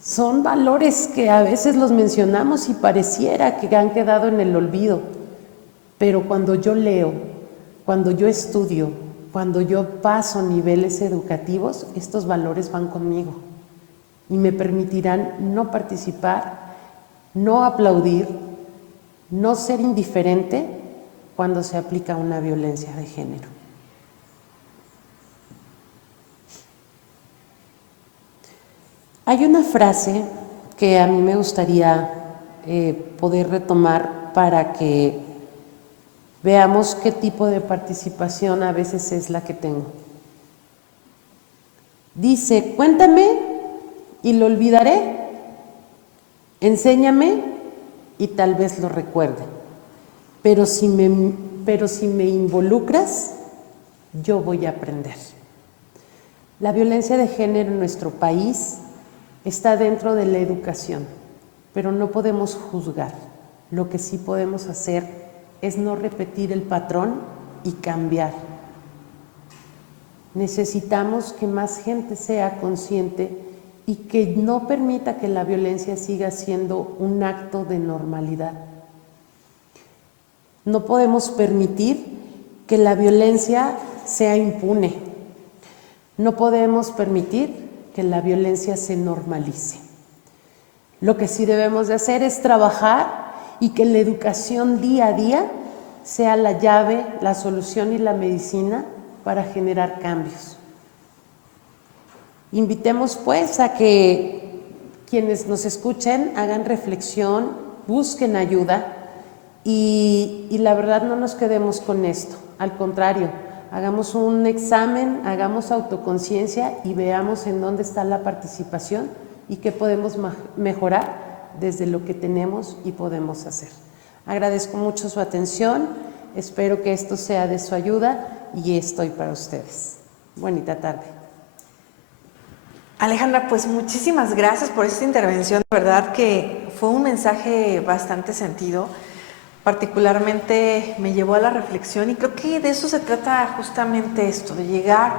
son valores que a veces los mencionamos y pareciera que han quedado en el olvido, pero cuando yo leo, cuando yo estudio, cuando yo paso niveles educativos, estos valores van conmigo y me permitirán no participar, no aplaudir, no ser indiferente cuando se aplica una violencia de género. Hay una frase que a mí me gustaría poder retomar para que veamos qué tipo de participación a veces es la que tengo. Dice, cuéntame y lo olvidaré, enséñame y tal vez lo recuerde, pero si me involucras, yo voy a aprender. La violencia de género en nuestro país está dentro de la educación, pero no podemos juzgar. Lo que sí podemos hacer es no repetir el patrón y cambiar. Necesitamos que más gente sea consciente y que no permita que la violencia siga siendo un acto de normalidad. No podemos permitir que la violencia sea impune. No podemos permitir que la violencia se normalice. Lo que sí debemos de hacer es trabajar y que la educación día a día sea la llave, la solución y la medicina para generar cambios. Invitemos pues a que quienes nos escuchen hagan reflexión, busquen ayuda y la verdad no nos quedemos con esto, al contrario, hagamos un examen, hagamos autoconciencia y veamos en dónde está la participación y qué podemos mejorar desde lo que tenemos y podemos hacer. Agradezco mucho su atención, espero que esto sea de su ayuda y estoy para ustedes. Bonita tarde. Alejandra, pues muchísimas gracias por esta intervención, de verdad que fue un mensaje bastante sentido. Particularmente me llevó a la reflexión y creo que de eso se trata justamente esto, de llegar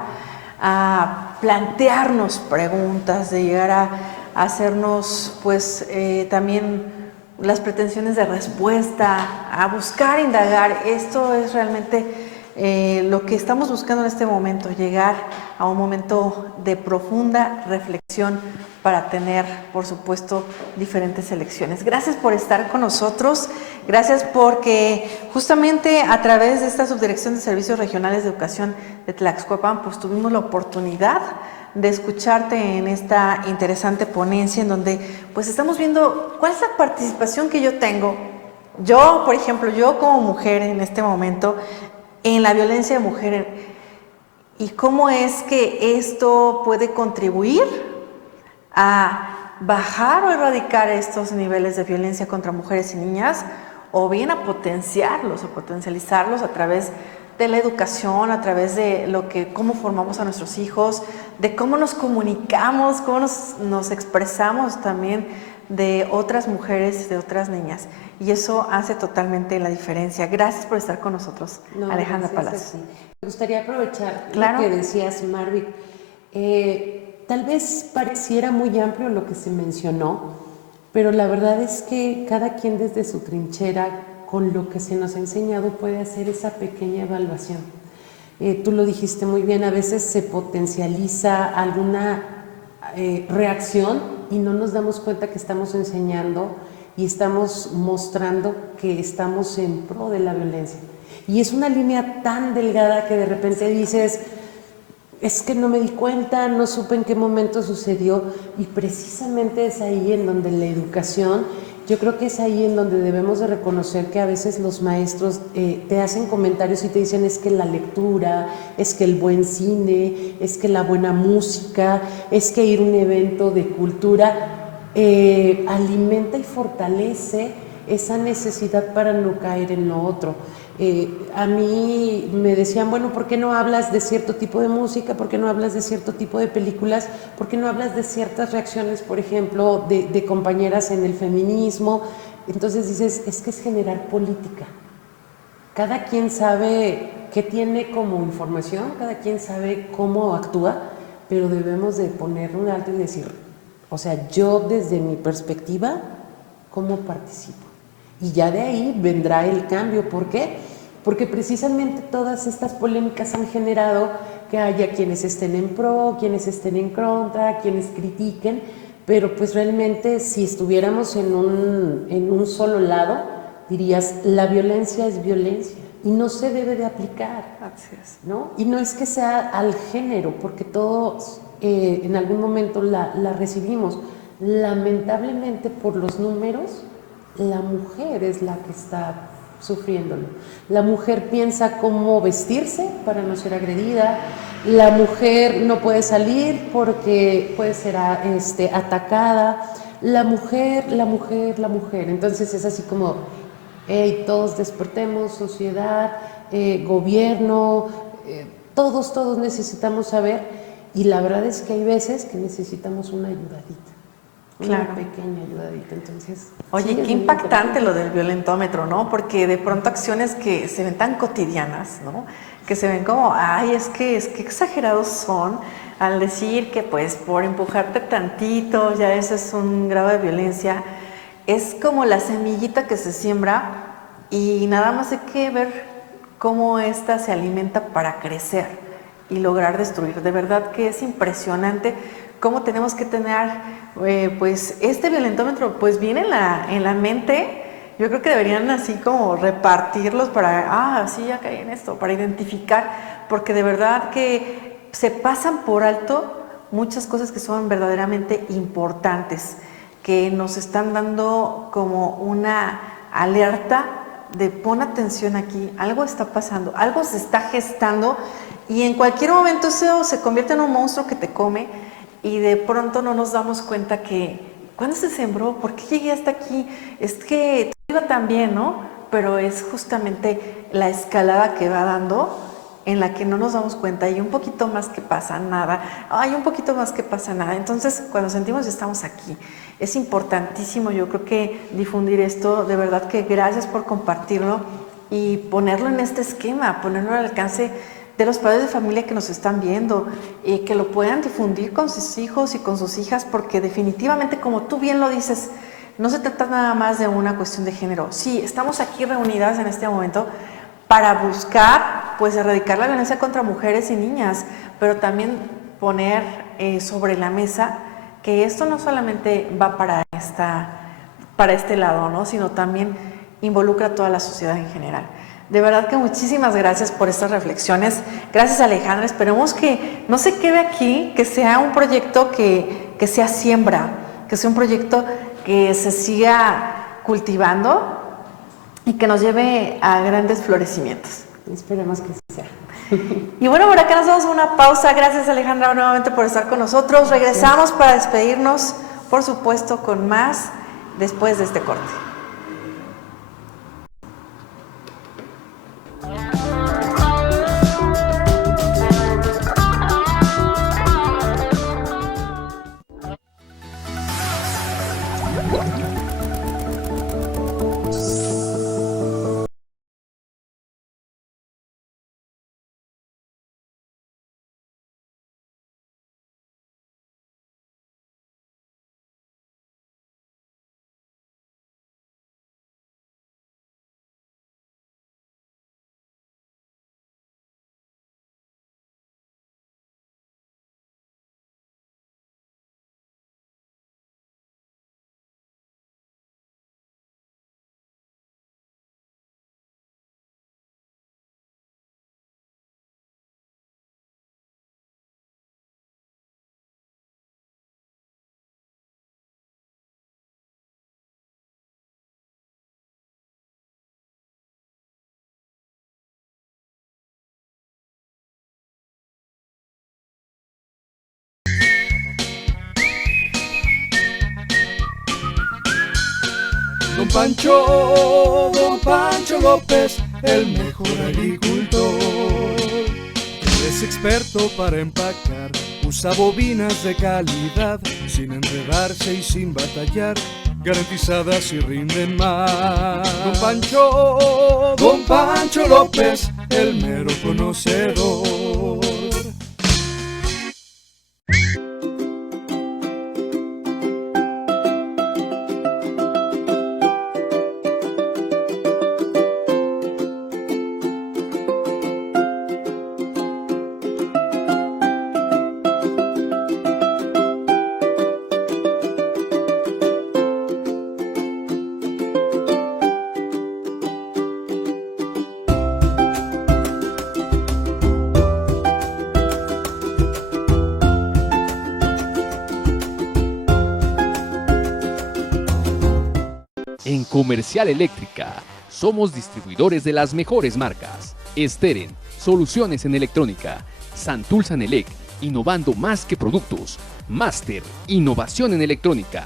a plantearnos preguntas, de llegar a hacernos pues también las pretensiones de respuesta, a buscar, indagar. Esto es realmente lo que estamos buscando en este momento, llegar a un momento de profunda reflexión para tener, por supuesto, diferentes elecciones. Gracias por estar con nosotros, gracias porque justamente a través de esta Subdirección de Servicios Regionales de Educación de Tlaxcoapan, pues tuvimos la oportunidad de escucharte en esta interesante ponencia en donde pues estamos viendo cuál es la participación que yo tengo. Yo, por ejemplo, yo como mujer en este momento, en la violencia de mujer, y cómo es que esto puede contribuir a bajar o erradicar estos niveles de violencia contra mujeres y niñas, o bien a potenciarlos o potencializarlos a través de la educación, a través de cómo formamos a nuestros hijos, de cómo nos comunicamos, cómo nos expresamos también de otras mujeres, de otras niñas. Y eso hace totalmente la diferencia. Gracias por estar con nosotros, Alejandra Palacios. Me gustaría aprovechar Claro. lo que decías, Marvick. Tal vez pareciera muy amplio lo que se mencionó, pero la verdad es que cada quien desde su trinchera, con lo que se nos ha enseñado, puede hacer esa pequeña evaluación. Tú lo dijiste muy bien, a veces se potencializa alguna reacción y no nos damos cuenta que estamos enseñando y estamos mostrando que estamos en pro de la violencia. Y es una línea tan delgada que de repente dices, es que no me di cuenta, no supe en qué momento sucedió, y precisamente es ahí en donde la educación, yo creo que es ahí en donde debemos de reconocer que a veces los maestros te hacen comentarios y te dicen es que la lectura, es que el buen cine, es que la buena música, es que ir a un evento de cultura alimenta y fortalece esa necesidad para no caer en lo otro. A mí me decían, bueno, ¿por qué no hablas de cierto tipo de música? ¿Por qué no hablas de cierto tipo de películas? ¿Por qué no hablas de ciertas reacciones, por ejemplo, de compañeras en el feminismo? Entonces dices, es que es generar política. Cada quien sabe qué tiene como información, cada quien sabe cómo actúa, pero debemos de poner un alto y decir, o sea, yo desde mi perspectiva, ¿cómo participo? Y ya de ahí vendrá el cambio. ¿Por qué? Porque precisamente todas estas polémicas han generado que haya quienes estén en pro, quienes estén en contra, quienes critiquen, pero pues realmente si estuviéramos en un solo lado, dirías, la violencia es violencia y no se debe de aplicar. Así es. ¿No? Y no es que sea al género, porque todos en algún momento la recibimos. Lamentablemente por los números, la mujer es la que está sufriéndolo. La mujer piensa cómo vestirse para no ser agredida. La mujer no puede salir porque puede ser atacada. La mujer. Entonces es así como, hey, todos despertemos, sociedad, gobierno, todos necesitamos saber. Y la verdad es que hay veces que necesitamos una ayudadita. Una pequeña ayudadita, entonces... Oye, sí, qué impactante lo del violentómetro, ¿no? Porque de pronto acciones que se ven tan cotidianas, ¿no? Que se ven como, ay, es que exagerados son al decir que pues por empujarte tantito ya ese es un grado de violencia. Es como la semillita que se siembra y nada más hay que ver cómo ésta se alimenta para crecer y lograr destruir. De verdad que es impresionante cómo tenemos que tener pues este violentómetro pues bien en la mente. Yo creo que deberían así como repartirlos para, sí, ya caí en esto, para identificar, porque de verdad que se pasan por alto muchas cosas que son verdaderamente importantes, que nos están dando como una alerta de pon atención aquí, algo está pasando, algo se está gestando y en cualquier momento eso se convierte en un monstruo que te come. Y de pronto no nos damos cuenta que, ¿cuándo se sembró? ¿Por qué llegué hasta aquí? Es que todo iba tan bien, ¿no? Pero es justamente la escalada que va dando en la que no nos damos cuenta y un poquito más que pasa nada. Ay, un poquito más que pasa nada. Entonces, cuando sentimos que estamos aquí, es importantísimo, yo creo que difundir esto. De verdad que gracias por compartirlo y ponerlo en este esquema, ponerlo al alcance de los padres de familia que nos están viendo, que lo puedan difundir con sus hijos y con sus hijas, porque definitivamente, como tú bien lo dices, no se trata nada más de una cuestión de género. Sí, estamos aquí reunidas en este momento, para buscar pues erradicar la violencia contra mujeres y niñas, pero también poner sobre la mesa que esto no solamente va para este lado, ¿no? Sino también involucra a toda la sociedad en general. De verdad que muchísimas gracias por estas reflexiones. Gracias, Alejandra. Esperemos que no se quede aquí, que sea un proyecto que sea siembra, que sea un proyecto que se siga cultivando y que nos lleve a grandes florecimientos. Esperemos que sea. Y bueno, por acá nos vamos a una pausa. Gracias, Alejandra, nuevamente por estar con nosotros. Regresamos para despedirnos, por supuesto, con más después de este corte. Don Pancho López, el mejor agricultor. Es experto para empacar, usa bobinas de calidad, sin enredarse y sin batallar, garantizadas y rinden más. Don Pancho López, el mero conocedor. En Comercial Eléctrica somos distribuidores de las mejores marcas: Steren, soluciones en electrónica; Santulsan Elec, innovando más que productos; Master, innovación en electrónica;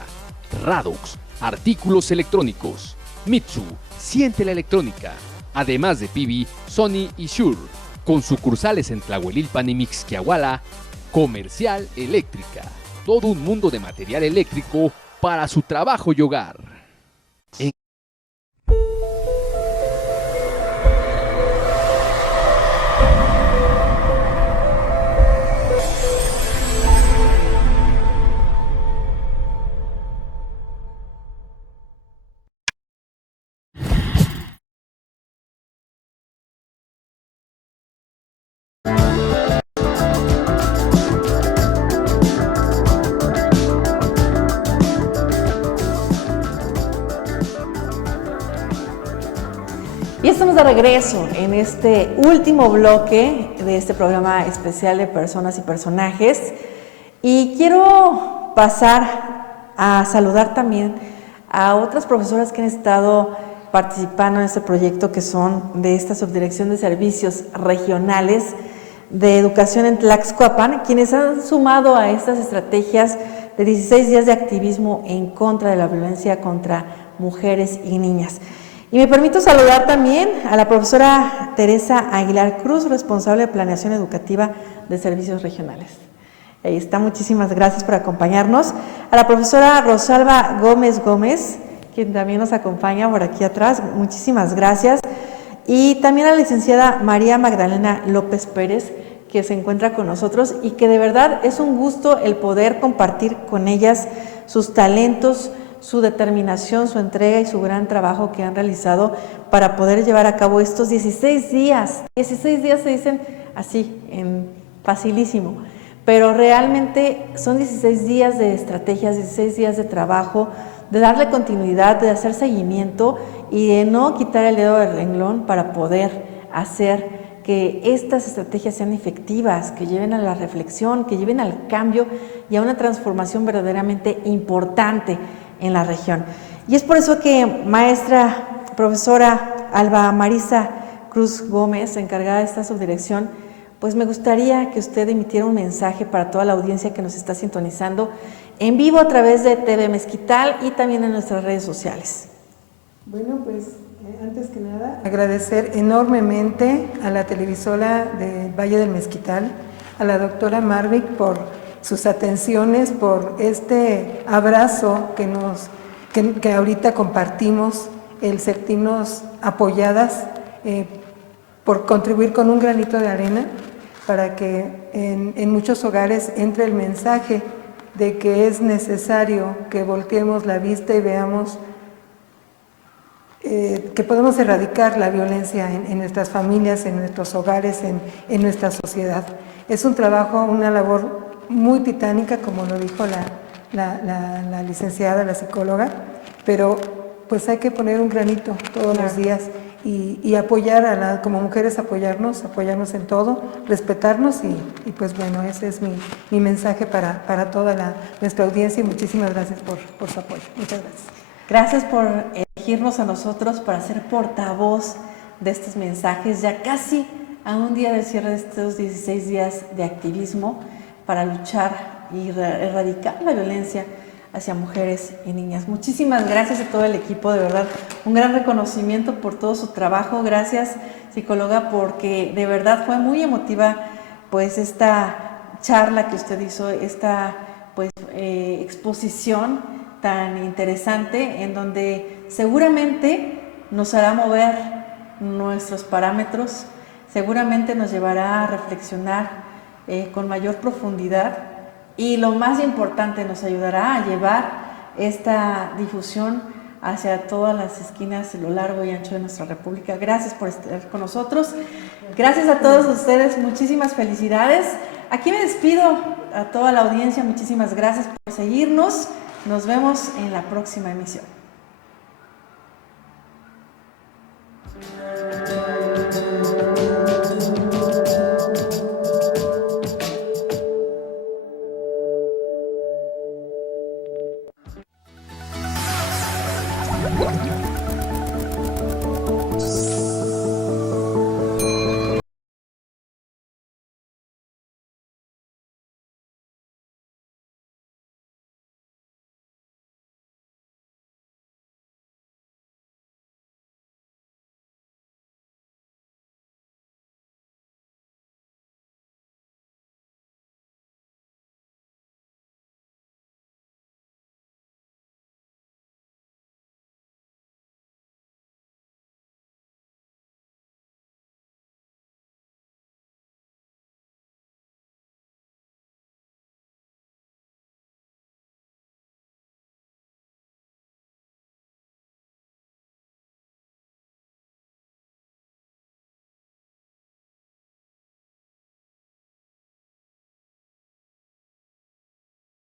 Radox, artículos electrónicos; Mitsu, siente la electrónica; además de Pibi, Sony y Shure, con sucursales en Tlahuelilpan y Mixquiahuala. Comercial Eléctrica, todo un mundo de material eléctrico para su trabajo y hogar. Y estamos de regreso en este último bloque de este programa especial de Personas y Personajes. Y quiero pasar a saludar también a otras profesoras que han estado participando en este proyecto, que son de esta Subdirección de Servicios Regionales de Educación en Tlaxcoapan, quienes han sumado a estas estrategias de 16 días de activismo en contra de la violencia contra mujeres y niñas. Y me permito saludar también a la profesora Teresa Aguilar Cruz, responsable de Planeación Educativa de Servicios Regionales. Ahí está, muchísimas gracias por acompañarnos. A la profesora Rosalba Gómez Gómez, quien también nos acompaña por aquí atrás, muchísimas gracias. Y también a la licenciada María Magdalena López Pérez, que se encuentra con nosotros y que de verdad es un gusto el poder compartir con ellas sus talentos, su determinación, su entrega y su gran trabajo que han realizado para poder llevar a cabo estos 16 días. 16 días se dicen así, facilísimo, pero realmente son 16 días de estrategias, 16 días de trabajo, de darle continuidad, de hacer seguimiento y de no quitar el dedo del renglón para poder hacer que estas estrategias sean efectivas, que lleven a la reflexión, que lleven al cambio y a una transformación verdaderamente importante en la región. Y es por eso que maestra, profesora Alba Marisa Cruz Gómez, encargada de esta subdirección, pues me gustaría que usted emitiera un mensaje para toda la audiencia que nos está sintonizando en vivo a través de TV Mezquital y también en nuestras redes sociales. Bueno, pues antes que nada, agradecer enormemente a la televisora del Valle del Mezquital, a la doctora Marvick por sus atenciones, por este abrazo que ahorita compartimos, el sentirnos apoyadas, por contribuir con un granito de arena para que en muchos hogares entre el mensaje de que es necesario que volteemos la vista y veamos que podemos erradicar la violencia en nuestras familias, en nuestros hogares, en nuestra sociedad. Es un trabajo, una labor muy titánica, como lo dijo la licenciada, la psicóloga, pero pues hay que poner un granito todos los días y apoyar como mujeres, apoyarnos en todo, respetarnos y pues bueno, ese es mi mensaje para toda nuestra audiencia y muchísimas gracias por su apoyo. Muchas gracias. Gracias por elegirnos a nosotros para ser portavoz de estos mensajes, ya casi a un día del cierre de estos 16 días de activismo para luchar y erradicar la violencia hacia mujeres y niñas. Muchísimas gracias a todo el equipo, de verdad, un gran reconocimiento por todo su trabajo. Gracias, psicóloga, porque de verdad fue muy emotiva pues esta charla que usted hizo, esta pues exposición tan interesante en donde seguramente nos hará mover nuestros parámetros, seguramente nos llevará a reflexionar con mayor profundidad y lo más importante, nos ayudará a llevar esta difusión hacia todas las esquinas a lo largo y ancho de nuestra República. Gracias por estar con nosotros. Gracias a todos ustedes, muchísimas felicidades. Aquí me despido a toda la audiencia, muchísimas gracias por seguirnos. Nos vemos en la próxima emisión.